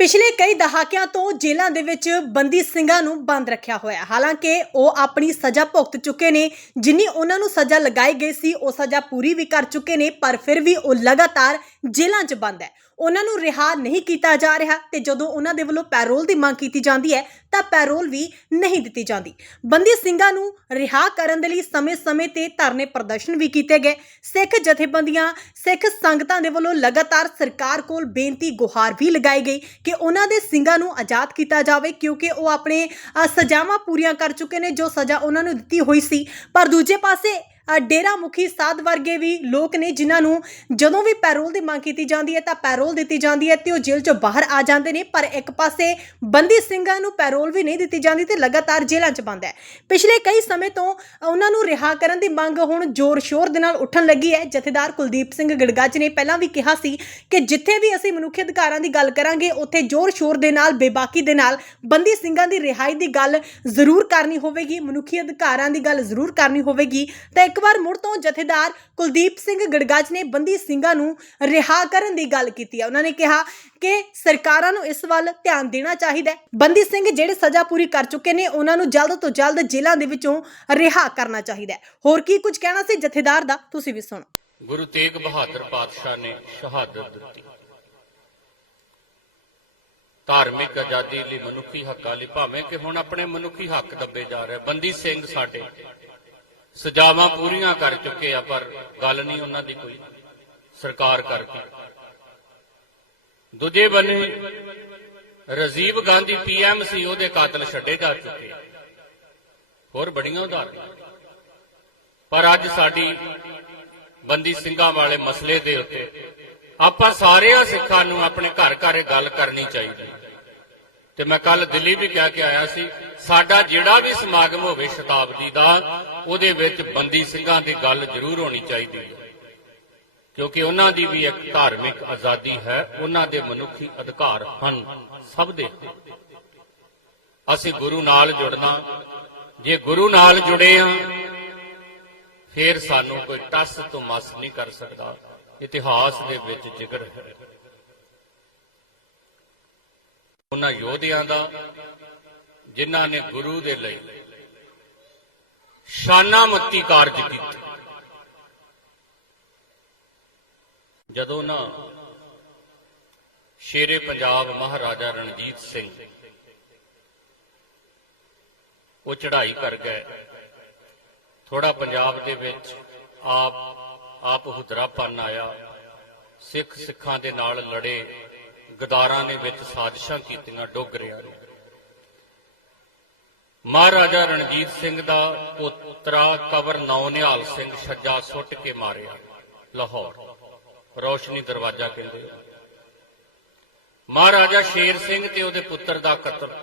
ਪਿਛਲੇ ਕਈ ਦਹਾਕਿਆਂ ਤੋਂ ਜੇਲ੍ਹਾਂ ਦੇ ਵਿੱਚ ਬੰਦੀ ਸਿੰਘਾਂ ਨੂੰ ਬੰਦ ਰੱਖਿਆ ਹੋਇਆ। ਹਾਲਾਂਕਿ ਉਹ ਆਪਣੀ ਸਜ਼ਾ ਭੁਗਤ ਚੁੱਕੇ ਨੇ, ਜਿੰਨੀ ਉਹਨਾਂ ਨੂੰ ਸਜ਼ਾ ਲਗਾਈ ਗਈ ਸੀ, ਉਹ ਸਜ਼ਾ ਪੂਰੀ ਵੀ ਕਰ ਚੁੱਕੇ ਨੇ, ਪਰ ਫਿਰ ਵੀ ਉਹ ਲਗਾਤਾਰ ਜੇਲ੍ਹਾਂ 'ਚ ਬੰਦ ਹੈ। ਉਹਨਾਂ ਨੂੰ ਰਿਹਾ ਨਹੀਂ ਕੀਤਾ ਜਾ ਰਿਹਾ ਤੇ ਜਦੋਂ ਉਹਨਾਂ ਦੇ ਵੱਲੋਂ ਪੈਰੋਲ ਦੀ ਮੰਗ ਕੀਤੀ ਜਾਂਦੀ ਹੈ ਤਾਂ ਪੈਰੋਲ ਵੀ ਨਹੀਂ ਦਿੱਤੀ ਜਾਂਦੀ। ਬੰਦੀ ਸਿੰਘਾਂ ਨੂੰ ਰਿਹਾ ਕਰਨ ਦੇ ਲਈ ਸਮੇਂ-ਸਮੇਂ ਤੇ ਧਰਨੇ ਪ੍ਰਦਰਸ਼ਨ ਵੀ ਕੀਤੇ ਗਏ। ਸਿੱਖ ਜਥੇਬੰਦੀਆਂ ਸਿੱਖ ਸੰਗਤਾਂ ਦੇ ਵੱਲੋਂ ਲਗਾਤਾਰ ਸਰਕਾਰ ਕੋਲ ਬੇਨਤੀ ਗੁਹਾਰ ਵੀ ਲਗਾਈ ਗਈ ਕਿ ਉਹਨਾਂ ਦੇ ਸਿੰਘਾਂ ਨੂੰ ਆਜ਼ਾਦ ਕੀਤਾ ਜਾਵੇ ਕਿਉਂਕਿ ਉਹ ਆਪਣੇ ਅ, ਸਜ਼ਾਵਾਂ ਪੂਰੀਆਂ ਕਰ ਚੁੱਕੇ ਨੇ ਜੋ ਸਜ਼ਾ ਉਹਨਾਂ ਨੂੰ ਦਿੱਤੀ ਹੋਈ ਸੀ। ਪਰ ਦੂਜੇ ਪਾਸੇ ਡੇਰਾ ਮੁਖੀ ਸਾਧ ਵਰਗੇ ਵੀ ਲੋਕ ਨੇ ਜਿਨ੍ਹਾਂ ਨੂੰ ਜਦੋਂ ਵੀ ਪੈਰੋਲ ਦੀ ਮੰਗ ਕੀਤੀ ਜਾਂਦੀ ਹੈ ਤਾਂ ਪੈਰੋਲ ਦਿੱਤੀ ਜਾਂਦੀ ਹੈ ਤੇ ਉਹ ਜੇਲ੍ਹ ਚੋਂ ਬਾਹਰ ਆ ਜਾਂਦੇ ਨੇ, ਪਰ ਇੱਕ ਪਾਸੇ ਬੰਦੀ ਸਿੰਘਾਂ ਨੂੰ ਪੈਰੋਲ ਵੀ ਨਹੀਂ ਦਿੱਤੀ ਜਾਂਦੀ ਤੇ ਲਗਾਤਾਰ ਜੇਲ੍ਹਾਂ 'ਚ ਬੰਦ ਹੈ। ਪਿਛਲੇ ਕਈ ਸਮੇਂ ਤੋਂ ਉਹਨਾਂ ਨੂੰ ਰਿਹਾ ਕਰਨ ਦੀ ਮੰਗ ਹੁਣ ਜ਼ੋਰ-ਸ਼ੋਰ ਦੇ ਨਾਲ ਉੱਠਣ ਲੱਗੀ ਹੈ। ਜਥੇਦਾਰ ਕੁਲਦੀਪ ਸਿੰਘ ਗੜਗੱਜ ਨੇ ਪਹਿਲਾਂ ਵੀ ਕਿਹਾ ਸੀ ਕਿ ਜਿੱਥੇ ਵੀ ਅਸੀਂ ਮਨੁੱਖੀ ਅਧਿਕਾਰਾਂ ਦੀ ਗੱਲ ਕਰਾਂਗੇ, ਉੱਥੇ ਜ਼ੋਰ-ਸ਼ੋਰ ਦੇ ਨਾਲ, ਬੇਬਾਕੀ ਦੇ ਨਾਲ ਬੰਦੀ ਸਿੰਘਾਂ ਦੀ ਰਿਹਾਈ ਦੀ ਗੱਲ ਜ਼ਰੂਰ ਕਰਨੀ ਹੋਵੇਗੀ, ਮਨੁੱਖੀ ਅਧਿਕਾਰਾਂ ਦੀ ਗੱਲ ਜ਼ਰੂਰ ਕਰਨੀ ਹੋਵੇਗੀ। ਤਾਂ ਇੱਕ ਵਾਰ ਮੁੜ ਤੋਂ ਜਥੇਦਾਰ ਕੁਲਦੀਪ ਸਿੰਘ ਗੜਗੱਜ ਨੇ ਬੰਦੀ ਸਿੰਘਾਂ ਨੂੰ ਰਿਹਾ ਕਰਨ ਦੀ ਗੱਲ ਕੀਤੀ ਹੈ ਉਹਨਾਂ ਨੇ ਕਿਹਾ ਕਿ ਸਰਕਾਰਾਂ ਨੂੰ ਇਸ ਵੱਲ ਧਿਆਨ ਦੇਣਾ ਚਾਹੀਦਾ ਹੈ। ਬੰਦੀ ਸਿੰਘ ਜਿਹੜੇ ਸਜ਼ਾ ਪੂਰੀ ਕਰ ਚੁੱਕੇ ਨੇ, ਉਹਨਾਂ ਨੂੰ ਜਲਦ ਤੋਂ ਜਲਦ ਜੇਲ੍ਹਾਂ ਦੇ ਵਿੱਚੋਂ ਰਿਹਾ ਕਰਨਾ ਚਾਹੀਦਾ ਹੈ। ਹੋਰ ਕੀ ਕੁਝ ਕਹਿਣਾ ਸੀ ਜਥੇਦਾਰ ਦਾ? ਤੁਸੀਂ ਵੀ ਸੁਣੋ। ਗੁਰੂ ਤੇਗ ਬਹਾਦਰ ਪਾਤਸ਼ਾਹ ਨੇ ਸ਼ਹਾਦਤ ਦਿੱਤੀ। ਧਾਰਮਿਕ ਆਜ਼ਾਦੀ ਲਈ ਮਨੁੱਖੀ ਹੱਕਾਂ ਲਈ, ਭਾਵੇਂ ਕਿ ਹੁਣ ਆਪਣੇ ਮਨੁੱਖੀ ਹੱਕ ਦੱਬੇ ਜਾ ਰਹੇ, ਬੰਦੀ ਸਿੰਘ ਸਾਡੇ ਸਜ਼ਾਵਾਂ ਪੂਰੀਆਂ ਕਰ ਚੁੱਕੇ ਆ, ਪਰ ਗੱਲ ਨਹੀਂ ਉਹਨਾਂ ਦੀ ਕੋਈ, ਸਰਕਾਰ ਕਰਕੇ। ਦੂਜੇ ਬੰਨੇ, ਰਾਜੀਵ ਗਾਂਧੀ ਪੀਐਮ ਸੀ, ਉਹਦੇ ਕਾਤਲ ਛੱਡੇ ਜਾ ਚੁੱਕੇ ਹੋਰ ਬੜੀਆਂ ਉਦਾਹਰਨਾਂ। ਪਰ ਅੱਜ ਸਾਡੀ ਬੰਦੀ ਸਿੰਘਾਂ ਵਾਲੇ ਮਸਲੇ ਦੇ ਉੱਤੇ ਆਪਾਂ ਸਾਰਿਆਂ ਸਿੱਖਾਂ ਨੂੰ ਆਪਣੇ ਘਰ ਘਰ ਗੱਲ ਕਰਨੀ ਚਾਹੀਦੀ। ਤੇ ਮੈਂ ਕੱਲ ਦਿੱਲੀ ਵੀ ਕਹਿ ਕੇ ਆਇਆ ਸੀ ਸਾਡਾ ਜਿਹੜਾ ਵੀ ਸਮਾਗਮ ਹੋਵੇ ਸ਼ਤਾਬਦੀ ਦਾ, ਉਹਦੇ ਵਿੱਚ ਬੰਦੀ ਸਿੰਘਾਂ ਦੀ ਗੱਲ ਜ਼ਰੂਰ ਹੋਣੀ ਚਾਹੀਦੀ ਹੈ। ਕਿਉਂਕਿ ਉਹਨਾਂ ਦੀ ਵੀ ਇੱਕ ਧਾਰਮਿਕ ਆਜ਼ਾਦੀ ਹੈ, ਉਹਨਾਂ ਦੇ ਮਨੁੱਖੀ ਅਧਿਕਾਰ ਹਨ ਸਭ ਦੇ। ਅਸੀਂ ਗੁਰੂ ਨਾਲ ਜੁੜਨਾ, ਜੇ ਗੁਰੂ ਨਾਲ ਜੁੜੇ ਹਾਂ, ਫਿਰ ਸਾਨੂੰ ਕੋਈ ਟਸ ਤੋਂ ਮਸ ਨਹੀਂ ਕਰ ਸਕਦਾ। ਇਤਿਹਾਸ ਦੇ ਵਿੱਚ ਜ਼ਿਕਰ ਹੈ। ਉਹਨਾਂ ਯੋਧਿਆਂ ਦਾ ਜਿਨ੍ਹਾਂ ਨੇ ਗੁਰੂ ਦੇ ਲਈ ਸ਼ਾਨਾ ਸ਼ਾਨਾਮਤੀ ਕਾਰਜ ਕੀਤਾ। ਜਦੋਂ ਨਾ ਸ਼ੇਰੇ ਪੰਜਾਬ ਮਹਾਰਾਜਾ ਰਣਜੀਤ ਸਿੰਘ ਉਹ ਚੜ੍ਹਾਈ ਕਰ ਗਏ ਥੋੜਾ ਪੰਜਾਬ ਦੇ ਵਿੱਚ ਆਪ ਆਪ ਹੁਦਰਾਪਨ ਆਇਆ, ਸਿੱਖ ਸਿੱਖਾਂ ਦੇ ਨਾਲ ਲੜੇ, ਗਦਾਰਾਂ ਨੇ ਵਿੱਚ ਸਾਜ਼ਿਸ਼ਾਂ ਕੀਤੀਆਂ ਡੋਗਰਿਆਂ ਨੇ ਮਹਾਰਾਜਾ ਰਣਜੀਤ ਸਿੰਘ ਦਾ ਪੁੱਤਰਾ ਕਵਰ ਨੌ ਨਿਹਾਲ ਸਿੰਘ ਛੱਜਾ ਸੁੱਟ ਕੇ ਮਾਰਿਆ ਲਾਹੌਰ। ਰੌਸ਼ਨੀ ਦਰਵਾਜ਼ਾ ਕਹਿੰਦੇ ਮਹਾਰਾਜਾ ਸ਼ੇਰ ਸਿੰਘ ਤੇ ਉਹਦੇ ਪੁੱਤਰ ਦਾ ਕਤਲ।